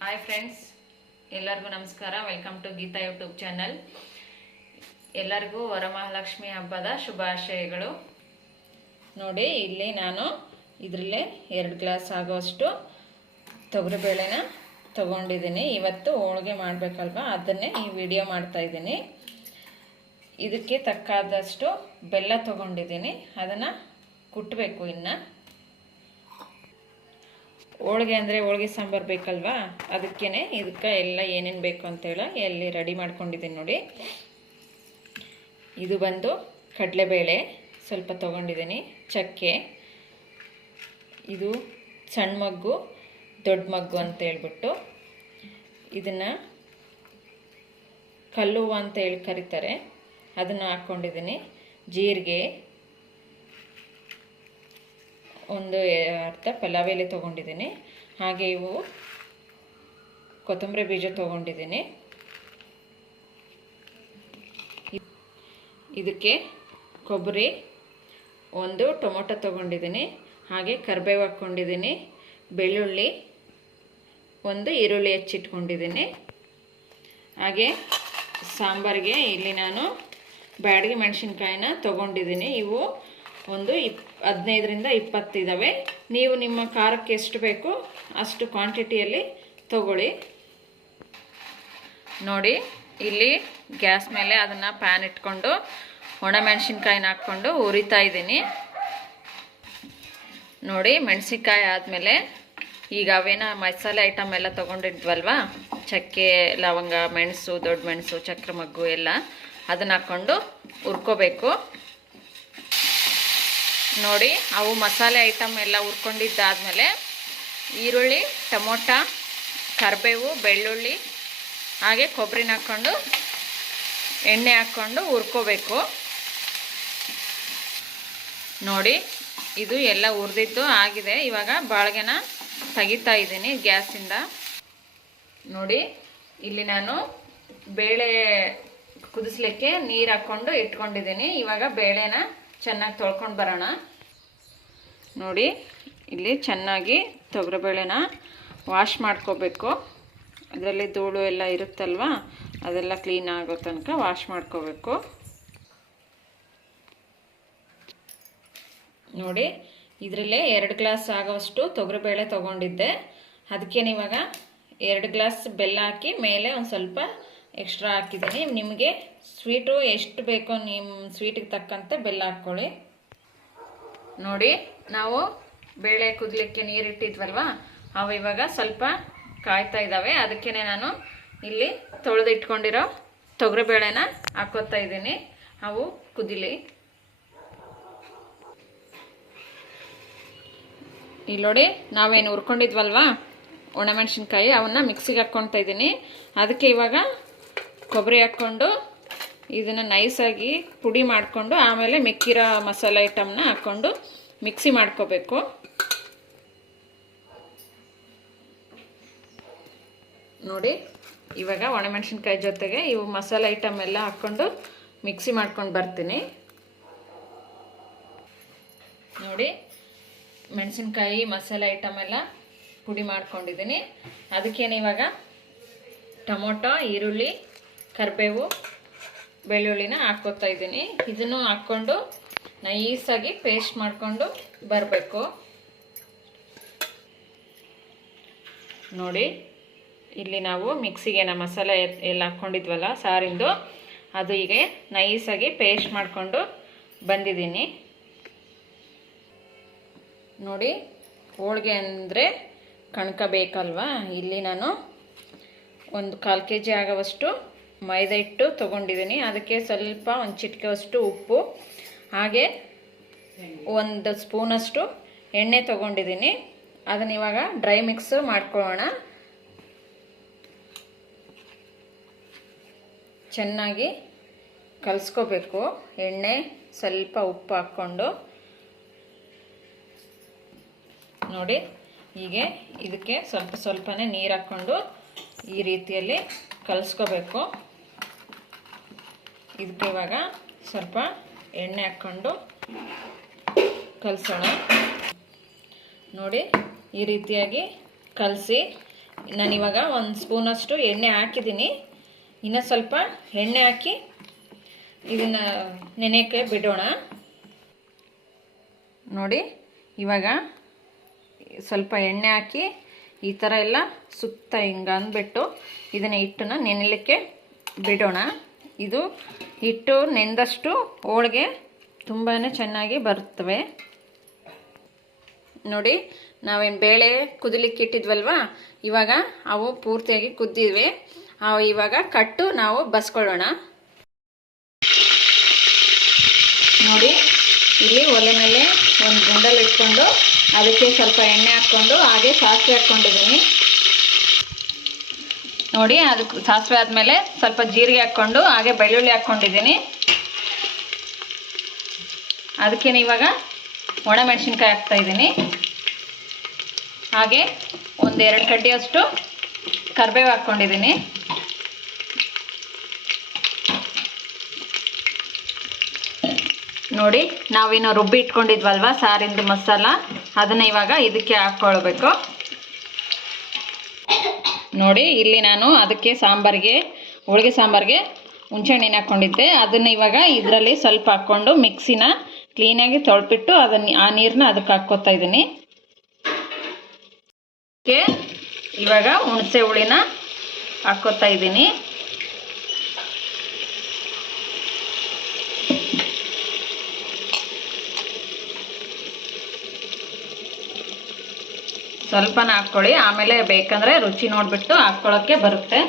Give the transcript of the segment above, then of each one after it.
Hi friends, ಎಲ್ಲರಿಗೂ ನಮಸ್ಕಾರ. Welcome to Geetha YouTube channel. ಎಲ್ಲರಿಗೂ ವರಮಹಾಲಕ್ಷ್ಮಿ ಹಬ್ಬದ ಶುಭಾಶಯಗಳು. ನೋಡಿ, ಇಲ್ಲಿ ನಾನು ಇದರಲ್ಲೇ 2 ಗ್ಲಾಸ್ ಆಗೋಷ್ಟು ತೊಗರಿಬೇಳೆನ ತಗೊಂಡಿದ್ದೀನಿ. ಇವತ್ತು ಹೋಳಿಗೆ ಮಾಡಬೇಕಲ್ವ, ಅದನ್ನೇ ಈ ವಿಡಿಯೋ ಮಾಡ್ತಾ ಇದ್ದೀನಿ. ಇದಕ್ಕೆ ತಕ್ಕಾದಷ್ಟು ಬೆಲ್ಲ ತಗೊಂಡಿದ್ದೀನಿ. ಅದನ್ನು ಕುಟ್ಟಬೇಕು. ಇನ್ನು ಹೋಳಿಗೆ ಅಂದರೆ ಹೋಳಿಗೆ ಸಾಂಬಾರು ಬೇಕಲ್ವಾ, ಅದಕ್ಕೇ ಇದಕ್ಕೆ ಎಲ್ಲ ಏನೇನು ಬೇಕು ಅಂತೇಳಿ ಎಲ್ಲಿ ರೆಡಿ ಮಾಡ್ಕೊಂಡಿದ್ದೀನಿ. ನೋಡಿ, ಇದು ಬಂದು ಕಡಲೆಬೇಳೆ ಸ್ವಲ್ಪ ತೊಗೊಂಡಿದ್ದೀನಿ, ಚಕ್ಕೆ, ಇದು ಸಣ್ಣ ಮಗ್ಗು ದೊಡ್ಡ ಮಗ್ಗು ಅಂತ ಹೇಳ್ಬಿಟ್ಟು ಇದನ್ನು ಕಲ್ಲು ಹೂವು ಅಂತ ಹೇಳಿ ಕರೀತಾರೆ, ಅದನ್ನು ಹಾಕ್ಕೊಂಡಿದ್ದೀನಿ. ಜೀರಿಗೆ, ಒಂದು ಅರ್ಧ ಪಲಾವ್ ಎಲೆ ತೊಗೊಂಡಿದ್ದೀನಿ. ಹಾಗೆ ಇವು ಕೊತ್ತಂಬರಿ ಬೀಜ ತೊಗೊಂಡಿದ್ದೀನಿ. ಇದಕ್ಕೆ ಕೊಬ್ಬರಿ, ಒಂದು ಟೊಮೊಟೊ ತೊಗೊಂಡಿದ್ದೀನಿ. ಹಾಗೆ ಕರಿಬೇವು ಹಾಕ್ಕೊಂಡಿದ್ದೀನಿ. ಬೆಳ್ಳುಳ್ಳಿ, ಒಂದು ಈರುಳ್ಳಿ ಹೆಚ್ಚಿಟ್ಕೊಂಡಿದ್ದೀನಿ. ಹಾಗೆ ಸಾಂಬಾರಿಗೆ ಇಲ್ಲಿ ನಾನು ಬ್ಯಾಡಗಿ ಮೆಣಸಿನ್ಕಾಯಿನ ತೊಗೊಂಡಿದ್ದೀನಿ. ಇವು ಒಂದು 15ರಿಂದ 20 ಇದ್ದಾವೆ. ನೀವು ನಿಮ್ಮ ಖಾರಕ್ಕೆ ಎಷ್ಟು ಬೇಕು ಅಷ್ಟು ಕ್ವಾಂಟಿಟಿಯಲ್ಲಿ ತಗೊಳ್ಳಿ. ನೋಡಿ, ಇಲ್ಲಿ ಗ್ಯಾಸ್ ಮೇಲೆ ಅದನ್ನು ಪ್ಯಾನ್ ಇಟ್ಕೊಂಡು ಒಣಮೆಣಸಿನ್ಕಾಯಿನ ಹಾಕ್ಕೊಂಡು ಹುರಿತಾ ಇದ್ದೀನಿ. ನೋಡಿ, ಮೆಣಸಿನ್ಕಾಯಿ ಆದಮೇಲೆ ಈಗ ಅವೇನ ಮಸಾಲೆ ಐಟಮ್ ಎಲ್ಲ ತೊಗೊಂಡಿದ್ವಲ್ವ, ಚಕ್ಕೆ, ಲವಂಗ, ಮೆಣಸು, ದೊಡ್ಡ ಮೆಣಸು, ಚಕ್ರ ಮಗ್ಗು ಎಲ್ಲ ಅದನ್ನು ಹಾಕ್ಕೊಂಡು ಹುರ್ಕೋಬೇಕು. ನೋಡಿ, ಅವು ಮಸಾಲೆ ಐಟಮ್ ಎಲ್ಲ ಹುರ್ಕೊಂಡಿದ್ದಾದಮೇಲೆ ಈರುಳ್ಳಿ, ಟೊಮೊಟೊ, ಕರಿಬೇವು, ಬೆಳ್ಳುಳ್ಳಿ ಹಾಗೆ ಕೊಬ್ಬರಿನ ಹಾಕ್ಕೊಂಡು ಎಣ್ಣೆ ಹಾಕ್ಕೊಂಡು ಹುರ್ಕೋಬೇಕು. ನೋಡಿ, ಇದು ಎಲ್ಲ ಹುರಿದಿದ್ದು ಆಗಿದೆ. ಇವಾಗ ಬಾಳ್ಗೆನ ತೆಗಿತಾ ಇದ್ದೀನಿ ಗ್ಯಾಸಿಂದ. ನೋಡಿ, ಇಲ್ಲಿ ನಾನು ಬೇಳೆ ಕುದಿಸ್ಲಿಕ್ಕೆ ನೀರು ಹಾಕ್ಕೊಂಡು ಇಟ್ಕೊಂಡಿದ್ದೀನಿ. ಇವಾಗ ಬೇಳೆನ ಚೆನ್ನಾಗಿ ತೊಳ್ಕೊಂಡು ಬರೋಣ. ನೋಡಿ, ಇಲ್ಲಿ ಚೆನ್ನಾಗಿ ತೊಗರಿಬೇಳೆನ ವಾಶ್ ಮಾಡ್ಕೋಬೇಕು. ಅದರಲ್ಲಿ ಧೂಳು ಎಲ್ಲ ಇರುತ್ತಲ್ವ, ಅದೆಲ್ಲ ಕ್ಲೀನ್ ಆಗೋ ತನಕ ವಾಶ್ ಮಾಡ್ಕೋಬೇಕು. ನೋಡಿ, ಇದರಲ್ಲೇ 2 ಗ್ಲಾಸ್ ಆಗೋಷ್ಟು ತೊಗರಿಬೇಳೆ ತೊಗೊಂಡಿದ್ದೆ. ಅದಕ್ಕೆ ಇವಾಗ 2 ಗ್ಲಾಸ್ ಬೆಲ್ಲ ಹಾಕಿ ಮೇಲೆ ಒಂದು ಸ್ವಲ್ಪ ಎಕ್ಸ್ಟ್ರಾ ಹಾಕಿದ್ದೀನಿ. ನಿಮಗೆ ಸ್ವೀಟು ಎಷ್ಟು ಬೇಕೋ ನಿಮ್ಮ ಸ್ವೀಟಿಗೆ ತಕ್ಕಂತೆ ಬೆಲ್ಲ ಹಾಕ್ಕೊಳ್ಳಿ. ನೋಡಿ, ನಾವು ಬೇಳೆ ಕುದಲಿಕ್ಕೆ ನೀರಿಟ್ಟಿದ್ವಲ್ವ, ಅವು ಇವಾಗ ಸ್ವಲ್ಪ ಕಾಯ್ತಾ ಇದ್ದಾವೆ. ಅದಕ್ಕೇ ನಾನು ಇಲ್ಲಿ ತೊಳೆದಿಟ್ಕೊಂಡಿರೋ ತೊಗರಿಬೇಳೆನ ಹಾಕೋತಾ ಇದ್ದೀನಿ. ಅವು ಕುದಿಲಿ. ಇಲ್ಲಿ ನೋಡಿ, ನಾವೇನು ಹುರ್ಕೊಂಡಿದ್ವಲ್ವ ಒಣಮೆಣಸಿನ್ಕಾಯಿ, ಅವನ್ನ ಮಿಕ್ಸಿಗೆ ಹಾಕ್ಕೊಳ್ತಾ ಇದ್ದೀನಿ. ಅದಕ್ಕೆ ಇವಾಗ ಕೊಬ್ಬರಿ ಹಾಕ್ಕೊಂಡು ಇದನ್ನು ನೈಸಾಗಿ ಪುಡಿ ಮಾಡಿಕೊಂಡು ಆಮೇಲೆ ಮಿಕ್ಕಿರೋ ಮಸಾಲೆ ಐಟಮ್ನ ಹಾಕ್ಕೊಂಡು ಮಿಕ್ಸಿ ಮಾಡ್ಕೋಬೇಕು. ನೋಡಿ, ಇವಾಗ ಒಣಮೆಣಸಿನ್ಕಾಯಿ ಜೊತೆಗೆ ಇವು ಮಸಾಲೆ ಐಟಮ್ ಎಲ್ಲ ಹಾಕ್ಕೊಂಡು ಮಿಕ್ಸಿ ಮಾಡ್ಕೊಂಡು ಬರ್ತೀನಿ. ನೋಡಿ, ಮೆಣಸಿನ್ಕಾಯಿ ಮಸಾಲೆ ಐಟಮ್ ಎಲ್ಲ ಪುಡಿ ಮಾಡ್ಕೊಂಡಿದ್ದೀನಿ. ಅದಕ್ಕೇನು ಇವಾಗ ಟೊಮೊಟೊ, ಈರುಳ್ಳಿ, ಕರಿಬೇವು, ಬೆಳ್ಳುಳ್ಳಿನ ಹಾಕ್ಕೋತಾ ಇದ್ದೀನಿ. ಇದನ್ನು ಹಾಕ್ಕೊಂಡು ನೈಸಾಗಿ ಪೇಸ್ಟ್ ಮಾಡಿಕೊಂಡು ಬರಬೇಕು. ನೋಡಿ, ಇಲ್ಲಿ ನಾವು ಮಿಕ್ಸಿಗೆ ಮಸಾಲೆ ಎಲ್ಲ ಹಾಕ್ಕೊಂಡಿದ್ವಲ್ಲ ಸಾರಿಂದು, ಅದು ಈಗ ನೈಸಾಗಿ ಪೇಸ್ಟ್ ಮಾಡಿಕೊಂಡು ಬಂದಿದ್ದೀನಿ. ನೋಡಿ, ಹೋಳಿಗೆ ಅಂದರೆ ಕಣಕ ಬೇಕಲ್ವಾ, ಇಲ್ಲಿ ನಾನು ಒಂದು 1/4 kg ಆಗೋವಷ್ಟು ಮೈದಾ ಹಿಟ್ಟು ತೊಗೊಂಡಿದ್ದೀನಿ. ಅದಕ್ಕೆ ಸ್ವಲ್ಪ ಒಂದು ಚಿಟಿಕೆಯಷ್ಟು ಉಪ್ಪು, ಹಾಗೆ 1 ಸ್ಪೂನಷ್ಟು ಎಣ್ಣೆ ತೊಗೊಂಡಿದ್ದೀನಿ. ಅದನ್ನ ಇವಾಗ ಡ್ರೈ ಮಿಕ್ಸ್ ಮಾಡ್ಕೊಳ್ಳೋಣ. ಚೆನ್ನಾಗಿ ಕಲಿಸ್ಕೋಬೇಕು. ಎಣ್ಣೆ, ಸ್ವಲ್ಪ ಉಪ್ಪು ಹಾಕ್ಕೊಂಡು. ನೋಡಿ, ಹೀಗೆ ಇದಕ್ಕೆ ಸ್ವಲ್ಪ ಸ್ವಲ್ಪನೇ ನೀರು ಹಾಕ್ಕೊಂಡು ಈ ರೀತಿಯಲ್ಲಿ ಕಲಿಸ್ಕೋಬೇಕು. ಇದಕ್ಕೆ ಇವಾಗ ಸ್ವಲ್ಪ ಎಣ್ಣೆ ಹಾಕ್ಕೊಂಡು ಕಲಸೋಣ. ನೋಡಿ, ಈ ರೀತಿಯಾಗಿ ಕಲಸಿ ನಾನಿವಾಗ ಒಂದು ಸ್ಪೂನಷ್ಟು ಎಣ್ಣೆ ಹಾಕಿದ್ದೀನಿ. ಇನ್ನೂ ಸ್ವಲ್ಪ ಎಣ್ಣೆ ಹಾಕಿ ಇದನ್ನು ನೆನೆಯೋಕ್ಕೆ ಬಿಡೋಣ. ನೋಡಿ ಇವಾಗ ಸ್ವಲ್ಪ ಎಣ್ಣೆ ಹಾಕಿ ಈ ಥರ ಎಲ್ಲ ಸುತ್ತ ಹಿಂಗೆ ಅಂದ್ಬಿಟ್ಟು ಇದನ್ನು ಹಿಟ್ಟನ್ನು ನೆನೆಯಲಿಕ್ಕೆ ಬಿಡೋಣ. ಇದು ಹಿಟ್ಟು ನೆನೆದಷ್ಟು ಹೋಳಿಗೆ ತುಂಬಾ ಚೆನ್ನಾಗಿ ಬರುತ್ತವೆ. ನೋಡಿ ನಾವೇನು ಬೇಳೆ ಕುದಿಲಿಕ್ಕೆ ಇಟ್ಟಿದ್ವಲ್ವ, ಇವಾಗ ಅವು ಪೂರ್ತಿಯಾಗಿ ಕುದ್ದಿವೆ. ಇವಾಗ ಕಟ್ಟು ನಾವು ಬಸ್ಕೊಳ್ಳೋಣ. ನೋಡಿ ಇಲ್ಲಿ ಒಲೆ ಮೇಲೆ ಒಂದು ಗುಂಡಲ್ಲಿ ಇಟ್ಕೊಂಡು ಅದಕ್ಕೆ ಸ್ವಲ್ಪ ಎಣ್ಣೆ ಹಾಕ್ಕೊಂಡು ಹಾಗೆ ಸಾಸಿವೆ ಹಾಕ್ಕೊಂಡಿದ್ದೀನಿ. ನೋಡಿ ಅದಕ್ಕೆ ಸಾಸಿವೆ ಆದಮೇಲೆ ಸ್ವಲ್ಪ ಜೀರಿಗೆ ಹಾಕ್ಕೊಂಡು ಹಾಗೆ ಬೆಳ್ಳುಳ್ಳಿ ಹಾಕ್ಕೊಂಡಿದ್ದೀನಿ. ಅದಕ್ಕೆ ಇವಾಗ ಒಣಮೆಣಸಿನ್ಕಾಯಿ ಹಾಕ್ತಾಯಿದ್ದೀನಿ. ಹಾಗೆ ಒಂದೆರಡು ಕಡ್ಡಿಯಷ್ಟು ಕರಿಬೇವು ಹಾಕ್ಕೊಂಡಿದ್ದೀನಿ. ನೋಡಿ ನಾವೇನೋ ರುಬ್ಬಿ ಇಟ್ಕೊಂಡಿದ್ವಲ್ವ ಸಾರಿಂದು ಮಸಾಲ, ಅದನ್ನು ಇವಾಗ ಇದಕ್ಕೆ ಹಾಕ್ಕೊಳ್ಬೇಕು. ನೋಡಿ ಇಲ್ಲಿ ನಾನು ಅದಕ್ಕೆ ಹೋಳಿಗೆ ಸಾಂಬಾರಿಗೆ ಹುಣಸೆಹಣ್ಣು ಹಾಕ್ಕೊಂಡಿದ್ದೆ. ಅದನ್ನು ಇವಾಗ ಇದರಲ್ಲಿ ಸ್ವಲ್ಪ ಹಾಕ್ಕೊಂಡು ಮಿಕ್ಸಿನ ಕ್ಲೀನಾಗಿ ತೊಳ್ಬಿಟ್ಟು ಆ ನೀರನ್ನ ಅದಕ್ಕೆ ಹಾಕ್ಕೊತಾ ಇದ್ದೀನಿ. ಇವಾಗ ಹುಣಸೆ ಹುಳಿನ ಹಾಕ್ಕೊತಾ ಇದ್ದೀನಿ. ಸ್ವಲ್ಪನ ಹಾಕ್ಕೊಳ್ಳಿ, ಆಮೇಲೆ ಬೇಕಂದರೆ ರುಚಿ ನೋಡಿಬಿಟ್ಟು ಹಾಕ್ಕೊಳ್ಳೋಕ್ಕೆ ಬರುತ್ತೆ.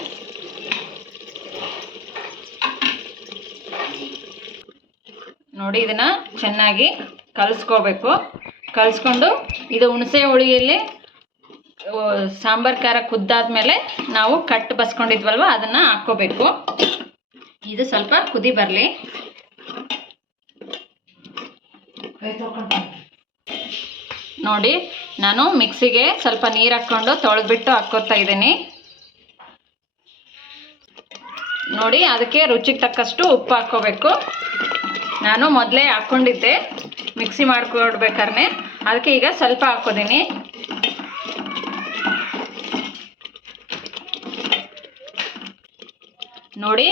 ನೋಡಿ ಇದನ್ನು ಚೆನ್ನಾಗಿ ಕಲಿಸ್ಕೋಬೇಕು. ಕಲಿಸ್ಕೊಂಡು ಇದು ಹುಣಸೆ ಹುಳಿಯಲ್ಲಿ ಸಾಂಬಾರು ಖಾರ ಕುದ್ದಾದ್ಮೇಲೆ ನಾವು ಕಟ್ಟು ಬಸ್ಕೊಂಡಿದ್ವಲ್ವ ಅದನ್ನು ಹಾಕ್ಕೋಬೇಕು. ಇದು ಸ್ವಲ್ಪ ಕುದಿ ಬರಲಿ. ನೋಡಿ ನಾನು ಮಿಕ್ಸಿಗೆ ಸ್ವಲ್ಪ ನೀರು ಹಾಕ್ಕೊಂಡು ತೊಳೆದ್ಬಿಟ್ಟು ಹಾಕ್ಕೋತಾ ಇದ್ದೀನಿ. ನೋಡಿ ಅದಕ್ಕೆ ರುಚಿಗೆ ತಕ್ಕಷ್ಟು ಉಪ್ಪು ಹಾಕ್ಕೋಬೇಕು. ನಾನು ಮೊದಲೇ ಹಾಕ್ಕೊಂಡಿದ್ದೆ ಮಿಕ್ಸಿ ಮಾಡ್ಕೊಡ್ಬೇಕಾದ್ರೆ, ಅದಕ್ಕೆ ಈಗ ಸ್ವಲ್ಪ ಹಾಕ್ಕೋತೀನಿ. ನೋಡಿ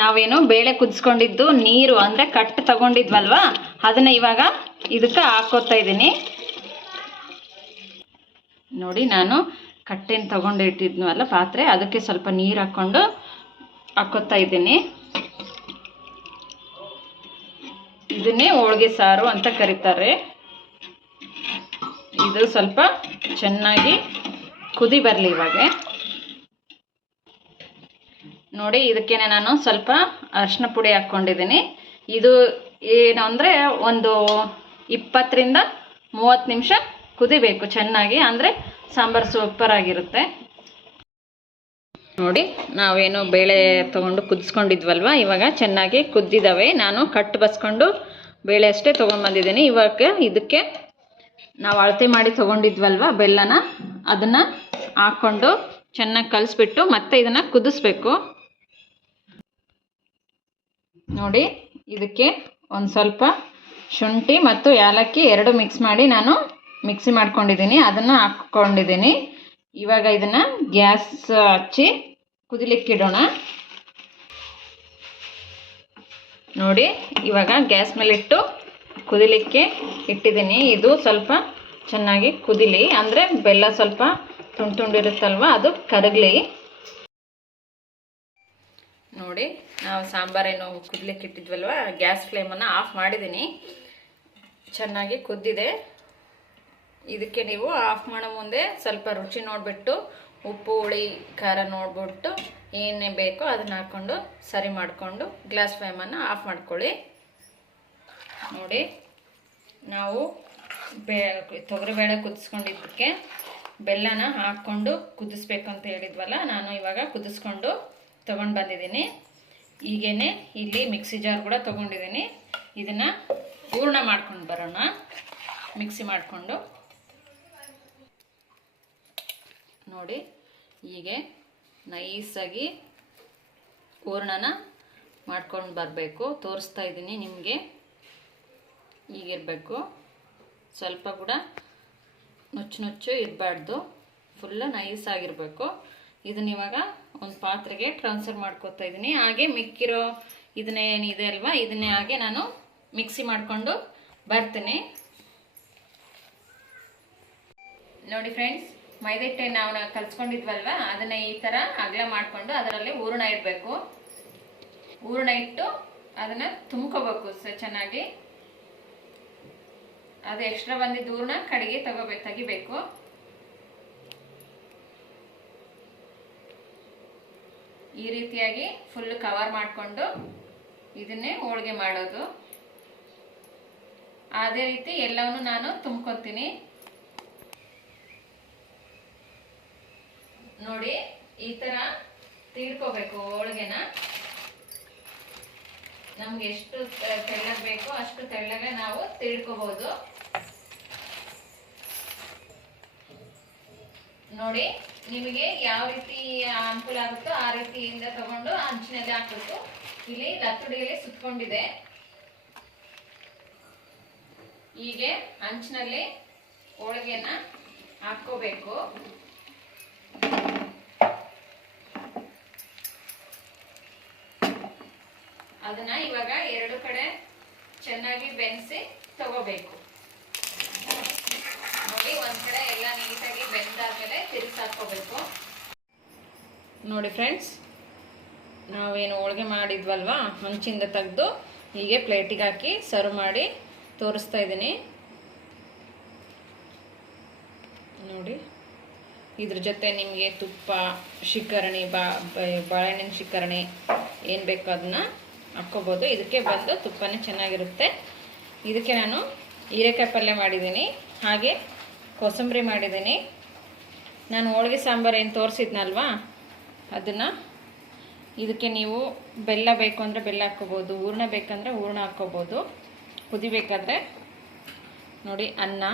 ನಾವೇನು ಬೇಳೆ ಕುದಿಸ್ಕೊಂಡಿದ್ದು ನೀರು ಅಂದರೆ ಕಟ್ಟು ತಗೊಂಡಿದ್ವಲ್ವ ಅದನ್ನು ಇವಾಗ ಇದಕ್ಕೆ ಹಾಕ್ಕೋತಾ ಇದ್ದೀನಿ. ನೋಡಿ ನಾನು ಕಟ್ಟೆನ ತಗೊಂಡು ಇಟ್ಟಿದ್ನಲ್ಲ ಪಾತ್ರೆ, ಅದಕ್ಕೆ ಸ್ವಲ್ಪ ನೀರು ಹಾಕ್ಕೋತಾ ಇದ್ದೀನಿ. ಇದನ್ನೇ ಹೋಳಿಗೆ ಸಾರು ಅಂತ ಕರೀತಾರೆ. ಇದು ಸ್ವಲ್ಪ ಚೆನ್ನಾಗಿ ಕುದಿ ಬರಲಿ ಇವಾಗ. ನೋಡಿ ಇದಕ್ಕೆ ನಾನು ಸ್ವಲ್ಪ ಅರಿಶಿನ ಪುಡಿ ಹಾಕ್ಕೊಂಡಿದ್ದೀನಿ. ಇದು ಏನು ಅಂದರೆ ಒಂದು 20ರಿಂದ 30 ನಿಮಿಷ ಕುದಿಬೇಕು ಚೆನ್ನಾಗಿ, ಅಂದರೆ ಸಾಂಬಾರು ಸೂಪರಾಗಿರುತ್ತೆ. ನೋಡಿ ನಾವೇನು ಬೇಳೆ ತೊಗೊಂಡು ಕುದಿಸ್ಕೊಂಡಿದ್ವಲ್ವ ಇವಾಗ ಚೆನ್ನಾಗಿ ಕುದ್ದಿದ್ದಾವೆ. ನಾನು ಕಟ್ಟು ಬಸ್ಕೊಂಡು ಬೇಳೆ ಅಷ್ಟೇ ತೊಗೊಂಡು ಬಂದಿದ್ದೀನಿ. ಇವಾಗ ಇದಕ್ಕೆ ನಾವು ಅಳತೆ ಮಾಡಿ ತೊಗೊಂಡಿದ್ವಲ್ವ ಬೆಲ್ಲನ, ಅದನ್ನು ಹಾಕ್ಕೊಂಡು ಚೆನ್ನಾಗಿ ಕಲಿಸ್ಬಿಟ್ಟು ಮತ್ತೆ ಇದನ್ನು ಕುದಿಸ್ಬೇಕು. ನೋಡಿ ಇದಕ್ಕೆ ಒಂದು ಸ್ವಲ್ಪ ಶುಂಠಿ ಮತ್ತು ಏಲಕ್ಕಿ ಎರಡು ಮಿಕ್ಸ್ ಮಾಡಿ ನಾನು ಮಿಕ್ಸಿ ಮಾಡ್ಕೊಂಡಿದ್ದೀನಿ, ಅದನ್ನು ಹಾಕ್ಕೊಂಡಿದ್ದೀನಿ. ಇವಾಗ ಇದನ್ನು ಗ್ಯಾಸ್ ಹಚ್ಚಿ ಕುದಿಲಿಕ್ಕಿಡೋಣ. ನೋಡಿ ಇವಾಗ ಗ್ಯಾಸ್ ಮೇಲೆ ಇಟ್ಟು ಕುದಿಲಿಕ್ಕೆ ಇಟ್ಟಿದ್ದೀನಿ. ಇದು ಸ್ವಲ್ಪ ಚೆನ್ನಾಗಿ ಕುದಿಲಿ, ಅಂದರೆ ಬೆಲ್ಲ ಸ್ವಲ್ಪ ತುಂಡಿರುತ್ತಲ್ವ ಅದು ಕರಗಲಿ. ನೋಡಿ ನಾವು ಸಾಂಬಾರೇನು ಕುದಿಲಿಕ್ಕೆ ಇಟ್ಟಿದ್ವಲ್ವ ಗ್ಯಾಸ್ ಫ್ಲೇಮನ್ನು ಆಫ್ ಮಾಡಿದ್ದೀನಿ. ಚೆನ್ನಾಗಿ ಕುದ್ದಿದೆ. ಇದಕ್ಕೆ ನೀವು ಆಫ್ ಮಾಡೋ ಮುಂದೆ ಸ್ವಲ್ಪ ರುಚಿ ನೋಡಿಬಿಟ್ಟು ಉಪ್ಪು ಹುಳಿ ಖಾರ ನೋಡಿಬಿಟ್ಟು ಏನೇ ಬೇಕೋ ಅದನ್ನು ಹಾಕ್ಕೊಂಡು ಸರಿ ಮಾಡಿಕೊಂಡು ಗ್ಯಾಸ್ ಫ್ಲೇಮನ್ನು ಆಫ್ ಮಾಡ್ಕೊಳ್ಳಿ. ನೋಡಿ ನಾವು ತೊಗರಿಬೇಳೆ ಕುದಿಸ್ಕೊಂಡಿದ್ದಕ್ಕೆ ಬೆಲ್ಲನ ಹಾಕ್ಕೊಂಡು ಕುದಿಸ್ಬೇಕು ಅಂತ ಹೇಳಿದ್ವಲ್ಲ, ನಾನು ಇವಾಗ ಕುದಿಸ್ಕೊಂಡು ತೊಗೊಂಡು ಬಂದಿದ್ದೀನಿ. ಈಗೇನೆ ಇಲ್ಲಿ ಮಿಕ್ಸಿ ಜಾರ್ ಕೂಡ ತೊಗೊಂಡಿದ್ದೀನಿ. ಇದನ್ನು ಹೂರ್ಣ ಮಾಡ್ಕೊಂಡು ಬರೋಣ. ಮಿಕ್ಸಿ ಮಾಡಿಕೊಂಡು ನೋಡಿ ಹೀಗೆ ನೈಸಾಗಿ ಹೂರ್ಣನ ಮಾಡ್ಕೊಂಡು ಬರಬೇಕು. ತೋರಿಸ್ತಾ ಇದ್ದೀನಿ ನಿಮಗೆ. ಹೀಗಿರಬೇಕು, ಸ್ವಲ್ಪ ಕೂಡ ನುಚ್ಚು ಇರಬಾರ್ದು. ಫುಲ್ಲು ನೈಸ್ ಆಗಿರಬೇಕು. ಇದನ್ನ ಇವಾಗ ಒಂದು ಪಾತ್ರೆಗೆ ಟ್ರಾನ್ಸ್ಫರ್ ಮಾಡ್ಕೊತಾ ಇದ್ದೀನಿ. ಹಾಗೆ ಮಿಕ್ಕಿರೋ ಇದನ್ನೇನಿದೆ ಅಲ್ವಾ, ಇದನ್ನೇ ಹಾಗೆ ನಾನು ಮಿಕ್ಸಿ ಮಾಡಿಕೊಂಡು ಬರ್ತೀನಿ. ನೋಡಿ ಫ್ರೆಂಡ್ಸ್, ಮೈದಾ ಹಿಟ್ಟೆ ನಾವು ಕಲ್ಸ್ಕೊಂಡಿದ್ವಲ್ವ, ಅದನ್ನ ಈ ಥರ ಅಗಲ ಮಾಡಿಕೊಂಡು ಅದರಲ್ಲಿ ಹೂರಣ ಇಡಬೇಕು. ಹೂರಣ ಇಟ್ಟು ಅದನ್ನ ತುಂಬ್ಕೋಬೇಕು ಚೆನ್ನಾಗಿ. ಅದು ಎಕ್ಸ್ಟ್ರಾ ಬಂದಿದ್ದ ಹೂರಣ ಕಡೆಗೆ ತೆಗಿಬೇಕು. ಈ ರೀತಿಯಾಗಿ ಫುಲ್ ಕವರ್ ಮಾಡಿಕೊಂಡು ಇದನ್ನೇ ಹೋಳಿಗೆ ಮಾಡೋದು. ಅದೇ ರೀತಿ ಎಲ್ಲವನ್ನೂ ನಾನು ತುಂಬ್ಕೊತೀನಿ. ನೋಡಿ, ಈ ತರ ತೀಡ್ಕೋಬೇಕು ಹೋಳಿಗೆನ. ನಮ್ಗೆ ಎಷ್ಟು ತೆಳ್ಳಗೆ ಬೇಕೋ ಅಷ್ಟು ತೆಳ್ಳಗೆ ನಾವು ತೀಡ್ಕೋಬಹುದು. ನೋಡಿ, ನಿಮಗೆ ಯಾವ ರೀತಿ ಅನುಕೂಲ ಆಗುತ್ತೋ ಆ ರೀತಿಯಿಂದ ತಗೊಂಡು ಹಂಚಿನಲ್ಲಿ ಹಾಕ್ಬೇಕು. ಇಲ್ಲಿ ಲತ್ತುಡಿಯಲ್ಲಿ ಸುತ್ಕೊಂಡಿದೆ. ಹೀಗೆ ಹಂಚಿನಲ್ಲಿ ಹೋಳಿಗೆನ ಹಾಕೋಬೇಕು. ಅದನ್ನ ಇವಾಗ ಎರಡು ಕಡೆ ಚೆನ್ನಾಗಿ ಬೆನ್ಸಿ ತಗೋಬೇಕು. ನೋಡಿ, ಒಂದ್ ಕಡೆ ಎಲ್ಲ ನೀಟಾಗಿ ಬೆಂದಾದ್ಮೇಲೆ ತಿರುಗಿಸಿ ಹಾಕೋಬೇಕು. ನೋಡಿ ಫ್ರೆಂಡ್ಸ್, ನಾವೇನು ಹೋಳಿಗೆ ಮಾಡಿದ್ವಲ್ವಾ, ಹಂಚಿಂದ ತೆಗೆದು ಹೀಗೆ ಪ್ಲೇಟಿಗೆ ಹಾಕಿ ಸರ್ವ್ ಮಾಡಿ ತೋರಿಸ್ತಾ ಇದ್ದೀನಿ. ನೋಡಿ, ಇದ್ರ ಜೊತೆ ನಿಮಗೆ ತುಪ್ಪ, ಶಿಕರಣಿ, ಬಾಳೆಹಣ್ಣಿನ ಶಿಕರಣಿ ಏನು ಬೇಕೋ ಅದನ್ನ ಹಾಕ್ಕೋಬೋದು. ಇದಕ್ಕೆ ಬಂದು ತುಪ್ಪನೇ ಚೆನ್ನಾಗಿರುತ್ತೆ. ಇದಕ್ಕೆ ನಾನು ಹೀರೆಕಾಯಿ ಪಲ್ಯ ಮಾಡಿದ್ದೀನಿ, ಹಾಗೆ ಕೋಸಂಬರಿ ಮಾಡಿದ್ದೀನಿ. ನಾನು ಹೋಳಿಗೆ ಸಾಂಬಾರು ಏನು ತೋರಿಸಿದ್ನಲ್ವಾ, ಅದನ್ನು ಇದಕ್ಕೆ ನೀವು ಬೆಲ್ಲ ಬೇಕು ಅಂದರೆ ಬೆಲ್ಲ ಹಾಕ್ಕೋಬೋದು, ಹೂರಣ ಬೇಕಂದರೆ ಹೂರಣ ಹಾಕ್ಕೋಬೋದು. ಕುದಿಬೇಕಾದ್ರೆ ನೋಡಿ, ಅನ್ನ,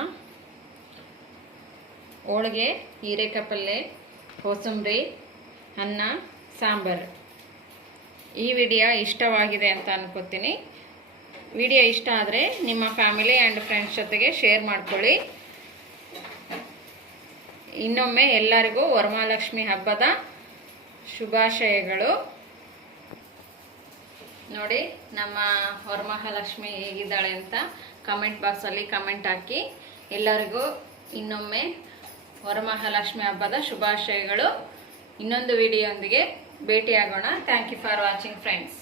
ಹೋಳಿಗೆ, ಹೀರೆಕಾಯಿ ಪಲ್ಯ, ಕೋಸಂಬರಿ, ಅನ್ನ, ಸಾಂಬಾರು. ಈ ವಿಡಿಯೋ ಇಷ್ಟವಾಗಿದೆ ಅಂತ ಅನ್ಕೋತೀನಿ. ವಿಡಿಯೋ ಇಷ್ಟ ಆದರೆ ನಿಮ್ಮ ಫ್ಯಾಮಿಲಿ ಆ್ಯಂಡ್ ಫ್ರೆಂಡ್ಸ್ ಜೊತೆಗೆ ಶೇರ್ ಮಾಡ್ಕೊಳ್ಳಿ. ಇನ್ನೊಮ್ಮೆ ಎಲ್ಲರಿಗೂ ವರಮಹಾಲಕ್ಷ್ಮಿ ಹಬ್ಬದ ಶುಭಾಶಯಗಳು. ನೋಡಿ, ನಮ್ಮ ವರಮಹಾಲಕ್ಷ್ಮಿ ಹೇಗಿದ್ದಾಳೆ ಅಂತ ಕಮೆಂಟ್ ಬಾಕ್ಸಲ್ಲಿ ಕಮೆಂಟ್ ಹಾಕಿ. ಎಲ್ಲರಿಗೂ ಇನ್ನೊಮ್ಮೆ ವರಮಹಾಲಕ್ಷ್ಮಿ ಹಬ್ಬದ ಶುಭಾಶಯಗಳು. ಇನ್ನೊಂದು ವಿಡಿಯೋದೊಂದಿಗೆ ಭೇಟಿಯಾಗೋಣ. Thank you for watching friends.